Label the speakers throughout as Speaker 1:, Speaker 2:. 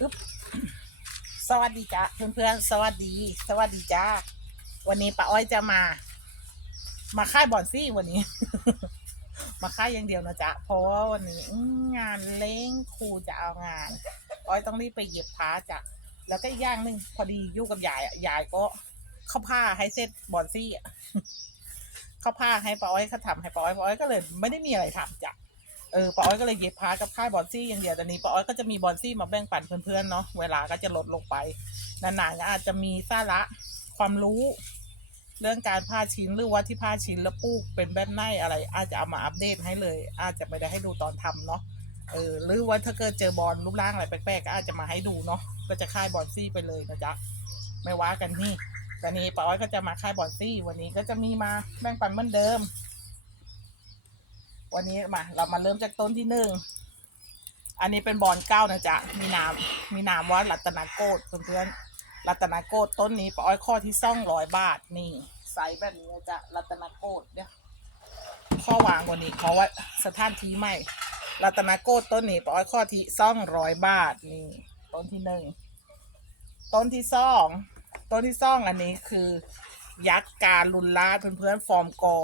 Speaker 1: อึ๊บสวัสดีจ้าเพื่อนๆสวัสดี สวัสดีจ้าวันนี้ป้าอ้อยจะมา มาค่ายบอนซี่วันนี้ มาค่ายอย่างเดียวนะจ๊ะเพราะว่าวันนี้งานเล้งครูจะเอางาน อ้อยต้องรีบไปเย็บผ้าจ้ะแล้วก็อีกอย่างหนึ่งพอดีอยู่กับยายยายก็เข้าผ้าให้เสร็จบอนซี่เข้าผ้าให้ป้าอ้อยเขาทำให้ป้าอ้อยป้าอ้อยก็เลยไม่ได้มีอะไรทำจ้ะ ออป้าอ้อยก็เลยเย็บผ้ากับค่ายบอนซี่อย่างเดียวแต่นี้ป้าอ้อยก็จะมีบอนซี่มาแบ่งปันเพื่อนๆเนาะเวลาก็จะลดลงไปนานๆก็อาจจะมีสาระความรู้ เรื่องการผ้าชิ้นหรือว่าที่ผ้าชิ้นแล้วปลูกเป็นแบบไหนอะไร อาจจะเอามาอัปเดตให้เลย อาจจะไม่ได้ให้ดูตอนทำเนาะเออหรือว่าถ้าเกิดเจอบอลรูปร่างอะไรแปลกๆก็อาจจะมาให้ดูเนาะก็จะค่ายบอนซี่ไปเลยนะจ๊ะไม่ว่ากันนี่แต่นี้ป้าอ้อยก็จะมาค่ายบอนซี่ วันนี้ก็จะมีมาแบ่งปันเหมือนเดิม วันนี้มาเรามาเริ่มจากต้นที่หนึ่ง อันนี้เป็นบอลเก้านะจ๊ะ มีนามมีนามว่ารัตนาโกดเพื่อนๆรัตนาโกดต้นนี้ปอ้อยข้อที่ซ่องร้อยบาทนี่ไซส์แบบนี้นะจ๊ะรัตนาโกดเนี่ยข้อวางกว่านี้เพราะว่าสถานที่ใหม่รัตนาโกดต้นนี้ปอ้อยข้อที่ซ่องร้อยบาทนี่ต้นที่หนึ่งต้นที่สองต้นที่สองอันนี้คือ ยักษ์การลุนลาดเพื่อนๆฟอร์มกอ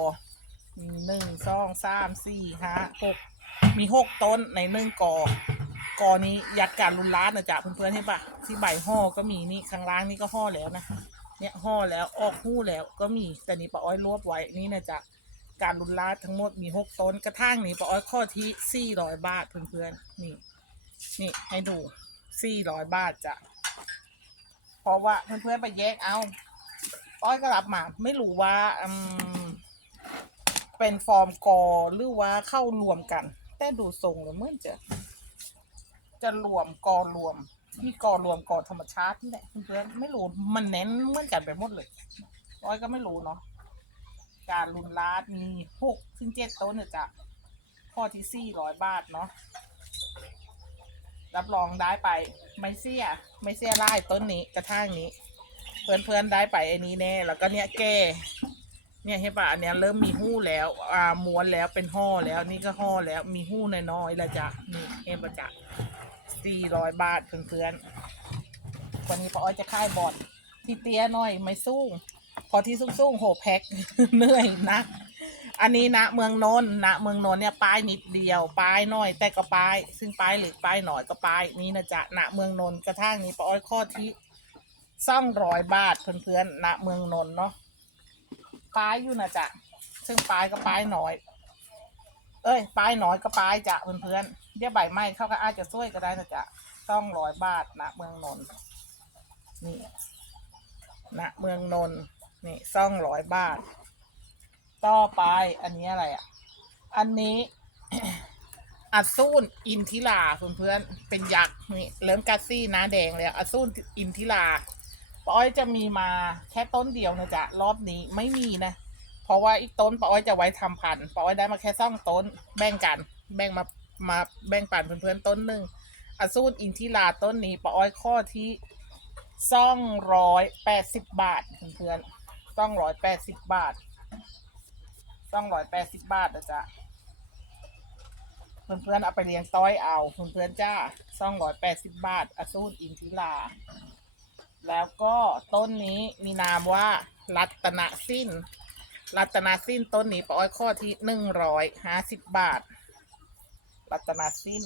Speaker 1: มีหนึ่งสองสามสี่ห้าหกมีหกต้นในหนึ่งกอกอนี้ยัดการลุนล้านนะจ๊ะเพื่อนๆเห็นปะที่ใบห่อก็มีนี่ข้างล่างนี่ก็ห่อแล้วนะเนี่ยห่อแล้วออกหู้แล้วก็มีแต่นี่ป้าอ้อยรวบไว้นี่นะจ๊ะการลุนล้านทั้งหมดมีหกต้นกระทั่งนี่ป้าอ้อยข้อที่สี่ร้อยบาทเพื่อนๆนี่นี่ให้ดูสี่ร้อยบาทจ้ะเพราะว่าเพื่อนๆไปแยกเอาป้าอ้อยก็รับมา ไม่รู้ว่าอืม เป็นฟอร์มกอหรือว่าเข้ารวมกัน แต่ดูทรงแล้วเหมือนจะ จะรวมกอรวมที่กอรวมกอธรรมชาตินี่แหละเพื่อนๆไม่รู้มันเน้นเหมือนกันไปหมดเลยร้อยก็ไม่รู้เนาะการลุนลาดมีหกถึงเจ็ดต้นเนี่ยจะข้อที่สี่ร้อยบาทเนาะรับรองได้ไป ไม่เสียไม่เสียไล่ต้นนี้กระทั่งนี้ เพื่อนๆได้ไปไอ้นี้แน่ แล้วก็เนี่ยแก้ เนี่ยเห็นป่ะอันเนี้ยเริ่มมีหู้แล้วอ่าม้วนแล้วเป็นห่อแล้วนี่ก็ห่อแล้วมีหู้น้อยๆแล้วจ้ะนี่เห็นปะจ้ะสี่ร้อยบาทเพื่อนๆวันนี้ป้าอ้อยจะค่ายบอดที่เตี้ยหน่อยไม่สู้พอที่สู้ๆโหแพ็คเหนื่อยนะอันนี้นะเมืองนนท์นะเมืองนนท์เนี่ยป้ายนิดเดียวป้ายน้อย แต่ก็ป้าย ซึ่งป้ายหรือป้ายหน่อยก็ป้ายนี่นะจ๊ะณเมืองนนท์กระทั่งนี้ป้าอ้อยข้อที่ซ่องร้อยบาทเพื่อนๆณเมืองนนท์เนาะ ปลายอยู่นะจ๊ะซึ่งปลายก็ปลายน้อย เอ้ยปลายน้อยก็ปลายจ้ะเพื่อนๆเดี๋ยวใบไม้เขาก็อาจจะช่วยก็ได้นะจ๊ะต้องร้อยบาทนะเมืองนนท์นี่นะเมืองนนท์นี่ซ่องร้อยบาท ต่อไปอันนี้อะไรอะ อันนี้อัซูนอินทิลาเพื่อนๆเป็นยักษ์นี่เริ่มกัสซี่น้าแดงเลยอัซูนอินทิลา ป้าอ้อยจะมีมาแค่ต้นเดียวนะจ๊ะรอบนี้ไม่มีนะ เพราะว่าอีกต้นป้าอ้อยจะไว้ทำพันธุ์ป้าอ้อยได้มาแค่ซ่องต้นแบ่งกัน แบ่งมามาแบ่งปันเพื่อนๆต้นหนึ่งอาซูนอินทิลาต้นนี้ป้าอ้อยข้อที่ซ่องร้อยแปดสิบบาทเพื่อนๆซ่องร้อยแปดสิบบาทซ่องร้อยแปดสิบบาทนะจ๊ะเพื่อนๆเอาไปเลี้ยงต้อยเอาเพื่อนๆจ้าซ่องร้อยแปดสิบบาทอาซูนอินทิลา แล้วก็ต้นนี้มีนามว่า รัตนสิ้น รัตนสิ้นต้นนี้ป้าอ้อยข้อที่หนึ่งร้อยห้าสิบบาท รัตนสิ้น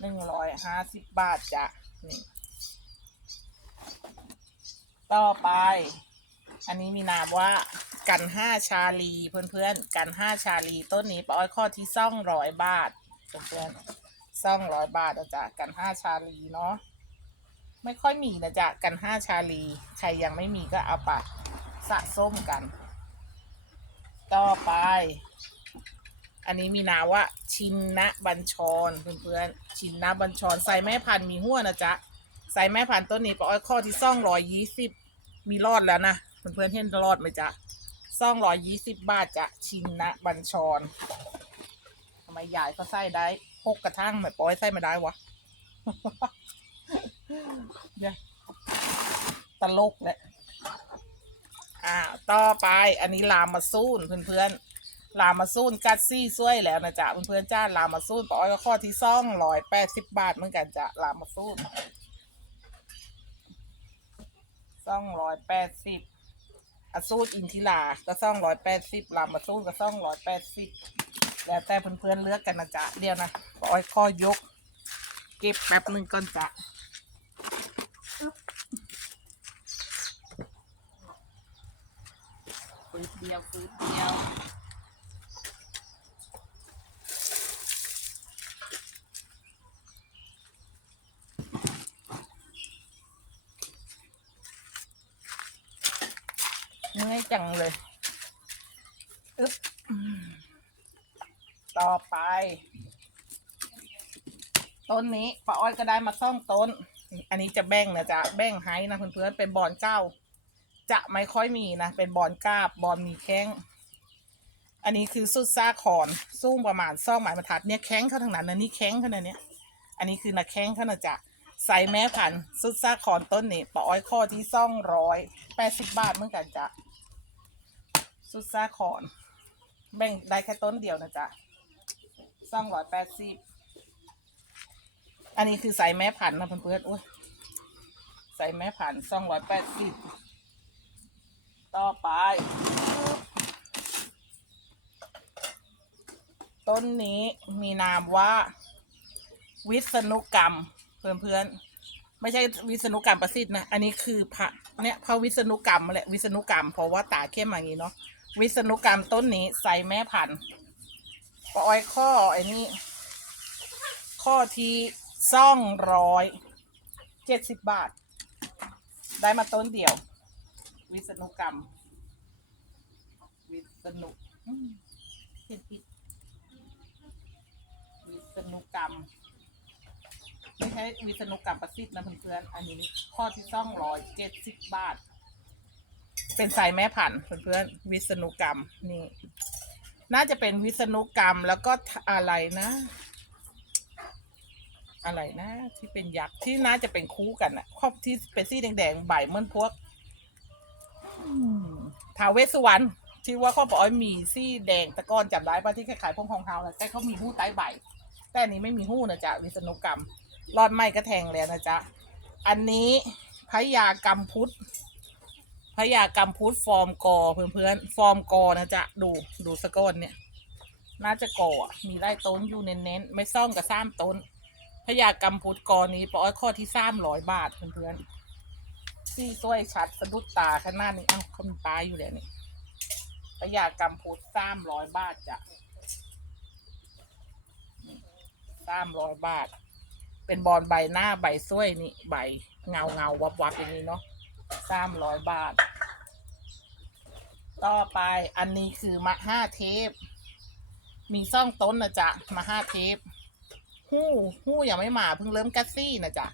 Speaker 1: หนึ่งร้อยห้าสิบบาทจ้ะนี่ต่อไป อันนี้มีนามว่ากันห้าชาลีเพื่อนๆ กันห้าชาลีต้นนี้ป้าอ้อยข้อที่ซ่องร้อยบาทเพื่อนๆซ่องร้อยบาทนะจ๊ะกันห้าชาลีเนาะ ไม่ค่อยมีนะจ๊ะกันห้าชาลี ใครยังไม่มีก็เอาไปสะส้มกัน ต่อไป อันนี้มีนาว่าชินนะบัญชรเพื่อนๆชินนะบัญชรใส่แม่พันธุ์มีหัวนะจ๊ะใส่แม่พันธุ์ต้นนี้ปอ้อยข้อที่ซ่องร้อยยี่สิบมีรอดแล้วนะเพื่อนๆเห็นรอดไหมจ๊ะซ่องร้อยยี่สิบบาทจ้ะชินนะบัญชรทำไมยายเขาใส่ได้พกกระทั่งแบบปอ้อยใส่ไม่ได้วะ เนี่ยตลกแหละอ่าต่อไปอันนี้ลามาซูนเพื่อนลามาซูนกัดซี่ซวยแล้วนะจ๊ะเพื่อนๆจ้าลามาซูนปอ้อยก็ข้อที่ซ่องร้อยแปดสิบบาทเหมือนกันจ้ะลามาซูนซ่องร้อยแปดสิบอาซูดอินทิลาก็ซ่องร้อยแปดสิบลามาซูนก็ซ่องร้อยแปดสิบแล้วแต่เพื่อนๆเลือกกันนะจ๊ะเดียวนะปอ้อยข้อยก เก็บแป๊บหนึ่งก่อนจ้ะ ฟืดเดียวฟืดเดียวเมื่อยจังเลยอึ๊บต่อไป ต้นนี้ป้าอ้อยก็ได้มาซ่อมต้น อันนี้จะแบ่งนะจ๊ะแบ่งให้นะเพื่อนๆเป็นบอนเก้า จะไม่ค่อยมีนะ เป็นบอนกาบบอนมีแข้ง อันนี้คือสุดซาคอนสูงประมาณซ่องหมายบรรทัดเนี่ยแข้งเขาทั้งนั้นนะนี่แข้งเขานะเนี่ยอันนี้คือนะแข้งเขานะจ๊ะใส่แม่พันธุ์สุดซาคอนต้นนี้ป้าอ้อยข้อที่ซ่องร้อยแปดสิบบาทเหมือนกันจ้ะสุดซาคอนแบ่งได้แค่ต้นเดียวนะจ๊ะซ่องร้อยแปดสิบอันนี้คือใส่แม่พันนะเพื่อนๆอุ้ยใส่แม่พันธุ์สองร้อยแปดสิบ ต่อไป ต้นนี้มีนามว่า วิษณุกรรม เพื่อนๆไม่ใช่วิษณุกรรมประสิทธิ์นะ อันนี้คือพระเนี่ยพระวิษณุกรรมแหละวิษณุกรรม เพราะว่าตาเข้มอย่างนี้เนาะวิษณุกรรมต้นนี้ใส่แม่พันธุ์ปอ้อยข้อไอ้นี่ข้อที่ซ่องร้อยเจ็ดสิบบาท ได้มาต้นเดียว วิษณุกรรม วิษณุเขียนผิดวิษณุกรรม ไม่ใช่วิษณุกรรมประสิทธิ์นะเพื่อนๆ อันนี้ข้อที่ซ่องร้อยเจ็ดสิบบาท เป็นสายแม่ผันธุ์เพื่อนๆ วิษณุกรรมนี่ น่าจะเป็นวิษณุกรรมแล้วก็อะไรนะ อะไรนะ ที่เป็นยักษ์ที่น่าจะเป็นคู่กันอะครอบที่เป็นสีแดงๆใบเหมือนพวก ท้าวเวสสุวรรณที่ว่าข้อปอ้อยมีสีแดงตะกอนจำได้ป่ะที่ขายๆพวกของเท้าแล้วแต่เขามีหู้ใต้ใบ แต่อันนี้ไม่มีหู้นะจ๊ะวิษณุกรรมรอดไม้ก็แทงแล้วนะจ๊ะ อันนี้พยากรรมพุทธพยากรรมพุทธฟอร์มกอเพื่อนๆฟอร์มกอนะจ๊ะดูดูสะก้อนเนี่ย น่าจะกออมีไล่ต้นอยู่เน้นๆไม่ซ่องกับซ้ำต้นพยากรรมพุทธกรนี้ปอ้อยข้อที่สามร้อยบาทเพื่อนๆ ซี่ต้วยชัดสะดุดตาขนาดนี้เอ้าเขามีปลาอยู่แล้วนี่พยากรรมพุทธสามร้อยบาทจ้ะสามร้อยบาท เป็นบอลใบหน้าใบส้วยนี่ใบเงาเงาวับวับอย่างนี้เนาะสามร้อยบาท ต่อไปอันนี้คือมะห้าเทป มีซ่องต้นนะจ๊ะมะห้าเทป หู้หู้ยังไม่มาเพิ่งเริ่มกัดซี่นะจ๊ะ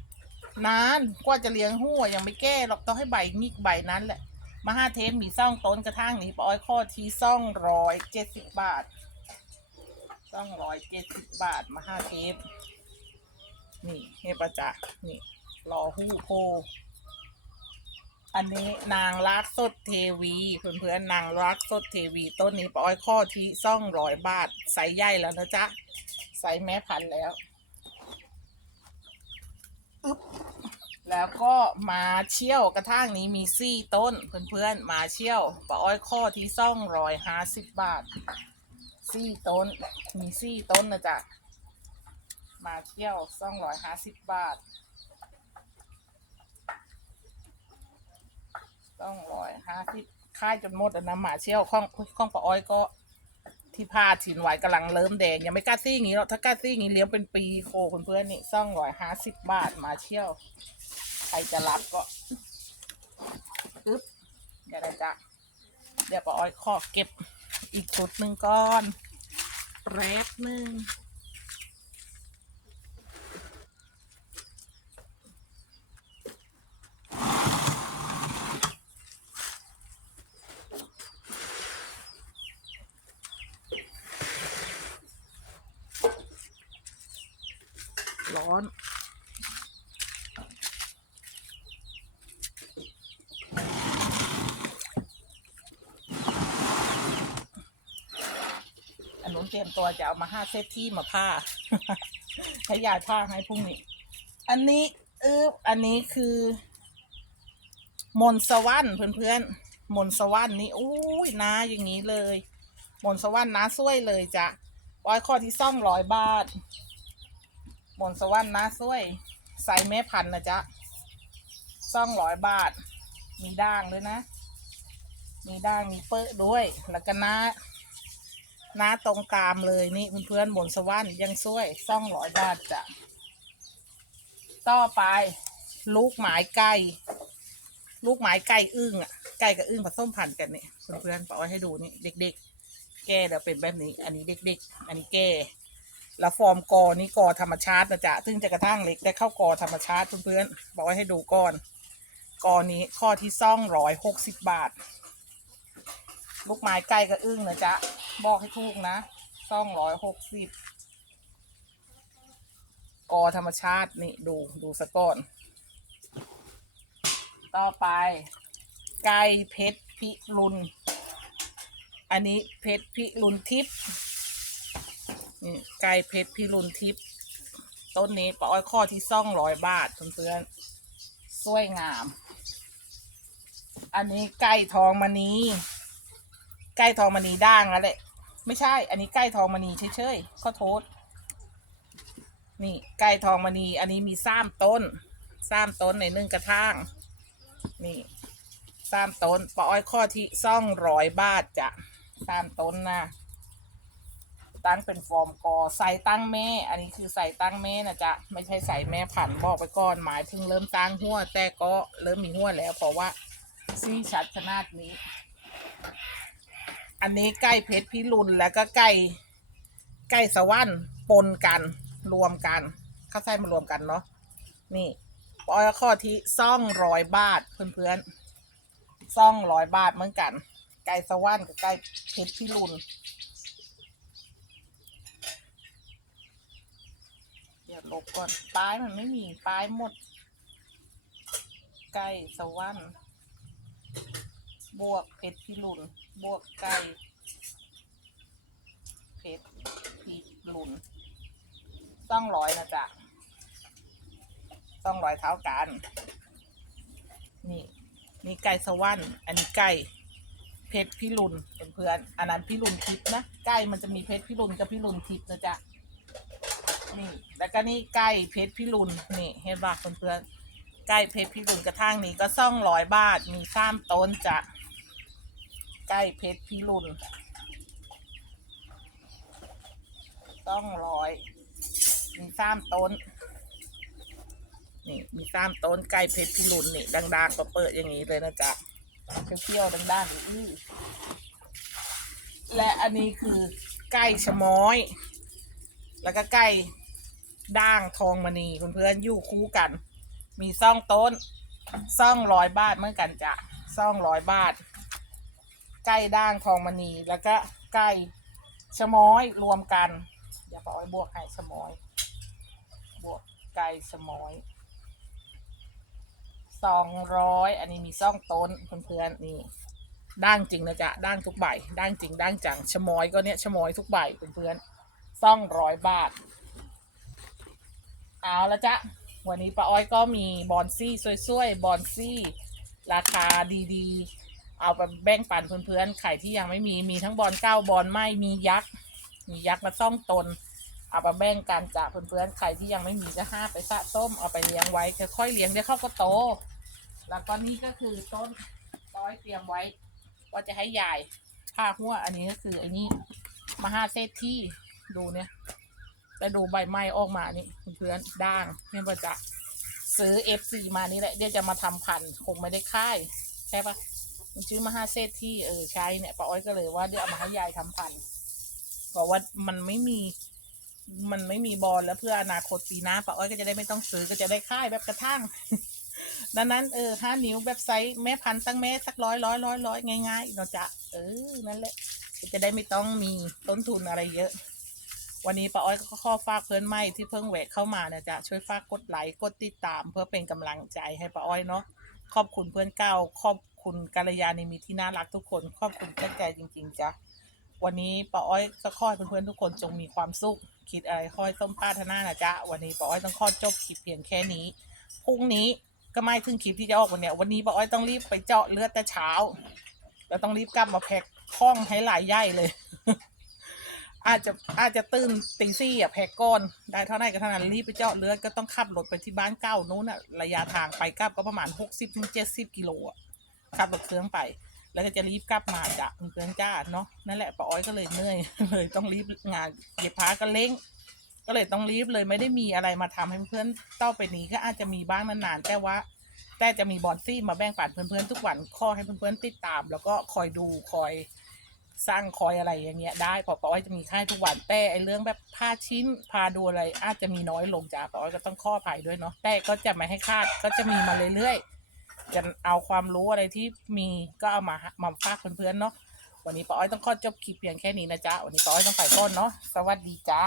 Speaker 1: นานกว่าจะเลี้ยงหู้ยังไม่แก้หรอกต้องให้ใบงิกใบนั้นแหละ มาห้าเทปมีซ่องต้นกระทั่งนี้ปอ้อยข้อที่ซ่องร้อยเจ็ดสิบบาทซ่องร้อยเจ็ดสิบบาทมาห้าเทปนี่เฮปะจ๊ะนี่รอหู้โพ อันนี้นางรักสดเทวีเพื่อนๆนางรักสดเทวี ต้นนี้ปอ้อยข้อที่ซ่องร้อยบาทไซส์ใหญ่แล้วนะจ๊ะใส่แม่พันแล้วอึ๊บ แล้วก็มาเชี่ยวกระทั่งนี้มีซี่ต้นเพื่อนๆมาเชี่ยวปะอ้อยข้อที่ซ่องร้อยห้าสิบบาทซี่ต้นมีซี่ต้นนะจ๊ะมาเชี่ยวซ่องร้อยห้าสิบบาทซ่องร้อยห้าสิบค่ายจนหมดแล้วนะมาเชี่ยวข้องข้องปะอ้อยก็ ที่ผ้าถินไหวกำลังเริ่มแดง ยังไม่กล้าซี่อย่างนี้หรอกถ้ากล้าซี่อย่างนี้เลี้ยงเป็นปีโคเพื่อนๆนี่ซ่องร้อยห้าสิบบาทมาเชี่ยว ใครจะรับก็ปึ๊บเดี๋ยวนะจ๊ะเดี๋ยวปออ้อยขอเก็บอีกชุดหนึ่งก้อนแรบหนึ่ง ร้อนเตรียมตัวจะเอามาห้าเซตที่มาผ้าให้ยายผ้าให้พรุ่งนี้ อันนี้อึบอันนี้คือ มนสวรรค์เพื่อนๆ มนสวรรค์นี่อุ้ยนาอย่างนี้เลย มนสวรรค์นาช่วยเลยจ้ะร้อยข้อที่ซ่องร้อยบาท มนสวรรค์นาช่วยใส่แม่พันนะจ๊ะซ่องร้อยบาท มีด่างด้วยนะ มีด่างมีเปื้อด้วย แล้วก็น้าน้าตรงตามเลยนี่เพื่อนๆบนสวรรค์ยังช่วยซ่องร้อยบาทจ้ะต่อไป ลูกหมายไก่ลูกหมายไก่อึ้งอะไก่กับอึ้งผสมพันธุ์กันเนี่ยเพื่อนๆปเอาให้ดูนี่เด็ก ๆ แก่เดี๋ยวเป็นแบบนี้ อันนี้เด็ก ๆ อันนี้แก่ แล้วฟอร์มกอนี่กอธรรมชาตินะจ๊ะซึ่งจะกระทั่งเล็กได้เข้ากอธรรมชาติเพื่อนๆบอกไว้ให้ดูก่อนกอนี้ข้อที่ซ่องร้อยหกสิบบาท ลูกไม้ไก่กับอึ้งนะจ๊ะบอกให้ถูกนะซ่องร้อยหกสิบกอธรรมชาตินี่ดูดูสะก่อน ต่อไปไก่เพชรพิรุณอันนี้เพชรพิรุณทิพย์ นี่ไก่เพชรพิรุณทิพย์ต้นนี้ปาอ้อยข้อที่ซ่องร้อยบาทเพื่อนๆสวยงาม อันนี้ไก่ทองมณีไก่ทองมณีด่างแล้วแหละไม่ใช่ อันนี้ไก่ทองมณีเฉยๆข้อโทษ นี่ไก่ทองมณีอันนี้มีสามต้นสามต้นในหนึ่งกระถางนี่สามต้นปาอ้อยข้อที่ซ่องร้อยบาทจ้ะสามต้นนะ ตั้งเป็นฟอร์มกอใส่ตั้งแม่ อันนี้คือใส่ตั้งแม่นะจ๊ะไม่ใช่ใส่แม่ผันบอกไปก่อนหมายถึงเริ่มตั้งหัวแต่ก็เริ่มมีหัวแล้วเพราะว่าซี่ชัดขนาดนี้ อันนี้ไก่เพชรพิรุณแล้วก็ไก่ไก่สวรรค์ปนกันรวมกันข้าใส่มารวมกันเนาะนี่ปอยข้อที่ซ่องร้อยบาทเพื่อนๆซ่องร้อยบาทเหมือนกัน ไก่สวรรค์กับไก่เพชรพิรุณ เดี๋ยวลบก่อนปลายมันไม่มีปลายหมด ไก่สวรรค์บวกเพชรพิรุณบวกไก่เพชรพิรุณต้องร้อยนะจ๊ะต้องร้อยเท้ากัน นี่นี่ไก่สวรรค์อันนี้ไก่เพชรพิรุณเพื่อนๆอันนั้นพิรุณทิพย์นะไก่มันจะมีเพชรพิรุณกับพิรุณทิพย์นะจ๊ะ นี่แล้วก็นี่ไก่เพชรพิรุณนี่เห็นป่ะเพื่อนๆไก่เพชรพิรุณกระทั่งนี้ก็ซ่องร้อยบาทมีสามต้นจะไก่เพชรพิรุณต้องร้อยมีสามต้นนี่มีสามต้นไก่เพชรพิรุณนี่ดังๆก็เปิดอย่างนี้เลยนะจ๊ะเปรี้ยวๆดังๆอื้อและอันนี้คือไก่ชะม้อย แล้วก็ไก่ ด่างทองมณีเพื่อนๆอยู่คู่กัน มีซ่องต้นซ่องร้อยบาทเหมือนกันจ้ะซ่องร้อยบาท ไก่ด่างทองมณีแล้วก็ไก่ชะม้อยรวมกันอย่าปล่อยบวกให้ชะม้อย บวกไก่ชะม้อยสองร้อยอันนี้มีซ่องต้นเพื่อนๆนี่ด่างจริงนะจ๊ะด่างทุกใบด่างจริงด่างจังชะมอยก็เนี้ยชะมอยทุกใบเพื่อนๆซ่องร้อยบาท เอาละจ๊ะวันนี้ป้าอ้อยก็มีบอนซี่สวยๆบอนซี่ ราคาดีๆ เอาไปแบ่งปันเพื่อนๆไข่ที่ยังไม่มีมีทั้งบอลเก้าบอลไม่มียักษ์มียักษ์มาซ่องตน เอาไปแบ่งกันจ้ะเพื่อนๆไข่ที่ยังไม่มีก็ห้าไปสะส้มเอาไปเลี้ยงไว้ค่อยๆเลี้ยงเดี๋ยวเขาก็โต แล้วก็นี่ก็คือต้นป้าอ้อยเตรียมไว้ว่าจะให้ยายผ้าหัวอันนี้ก็คือไอ้นี่มหาเศรษฐีดูเนี่ย แต่ดูใบไม้ออกมานี่เพื่อนด่างเพื่อนประจะซื้อ F4 มานี่แหละเดี๋ยวจะมาทำพันธุ์คงไม่ได้ค่ายใช่ปะมันชื่อมหาเศรษฐีเออใช่เนี่ยป้าอ้อยก็เลยว่าเดี๋ยวเอามาให้ยายทำพันธุ์เพราะว่ามันไม่มี มันไม่มีบอลแล้วเพื่ออนาคตปีหน้าป้าอ้อยก็จะได้ไม่ต้องซื้อก็จะได้ค่ายแบบกระทั่งดังนั้นเออห้านิ้วแบบไซส์แม่พันธุ์ตั้งแม่สักร้อยร้อยร้อยร้อยง่ายๆเนาะจ๊ะเออนั่นแหละจะได้ไม่ต้องมีต้นทุนอะไรเยอะ วันนี้ป้าอ้อยก็ขอฝากเพื่อนใหม่ที่เพิ่งแวะเข้ามานะจ๊ะช่วยฝากกดไลค์กดติดตาม เพื่อเป็นกำลังใจให้ป้าอ้อยเนาะขอบคุณเพื่อนเก่าขอบคุณกัลยาณมิตรที่น่ารักทุกคน ขอบคุณแก่ใจจริง ๆจ้ะวันนี้ป้าอ้อยก็ขอให้เพื่อนๆทุกคนจงมีความสุขคิดอะไรค่อยส้มปรารถนานะจ๊ะวันนี้ป้าอ้อยต้องขอจบคลิปเพียงแค่นี้พรุ่งนี้ก็ไม่ถึงคลิปที่จะออกวันเนี้ยวันนี้ป้าอ้อยต้องรีบไปเจาะเลือดแต่เช้าแล้วต้องรีบกลับมาแพ็คข้องให้หลายใหญ่เลย อาจจะอาจจะตื่นตีสี่อะแพ็คก้อนได้เท่าไหร่ก็เท่านั้นรีบไปเจาะเลือดก็ต้องขับรถไปที่บ้านเก่านู้นอะระยะทางไปกลับก็ประมาณหกสิบถึงเจ็ดสิบกิโลอะขับรถเครื่องไป แล้วก็จะรีบกลับมาจ้ะเพื่อนจ้าเนาะนั่นแหละป้าอ้อยก็เลยเหนื่อยเลยต้องรีบงานเย็บผ้าก็เล้งก็เลยต้องรีบเลยไม่ได้มีอะไรมาทำให้เพื่อนๆต่อไปนี้ก็อาจจะมีบ้างนานๆแต่ว่า แต่จะมีบอลซี่มาแบ่งปันเพื่อนๆทุกวันข้อให้เพื่อนๆติดตาม แล้วก็คอยดูคอย สร้างคอยอะไรอย่างเงี้ยได้ปอปอ้อยจะมีค่ายทุกวันแต่ไอเรื่องแบบผ้าชิ้นพาดูอะไรอาจจะมีน้อยลงจ้าป้าอ้อยก็ต้องข้อภัยด้วยเนาะแต่ก็จะไม่ให้คาดก็จะมีมาเรื่อยๆจะเอาความรู้อะไรที่มีก็เอามามาฝากเพื่อนๆเนาะวันนี้ป้าอ้อยต้องขอจบคลิปเพียงแค่นี้นะจ๊ะวันนี้ป้าอ้อยต้องไปก่อนเนาะสวัสดีจ้า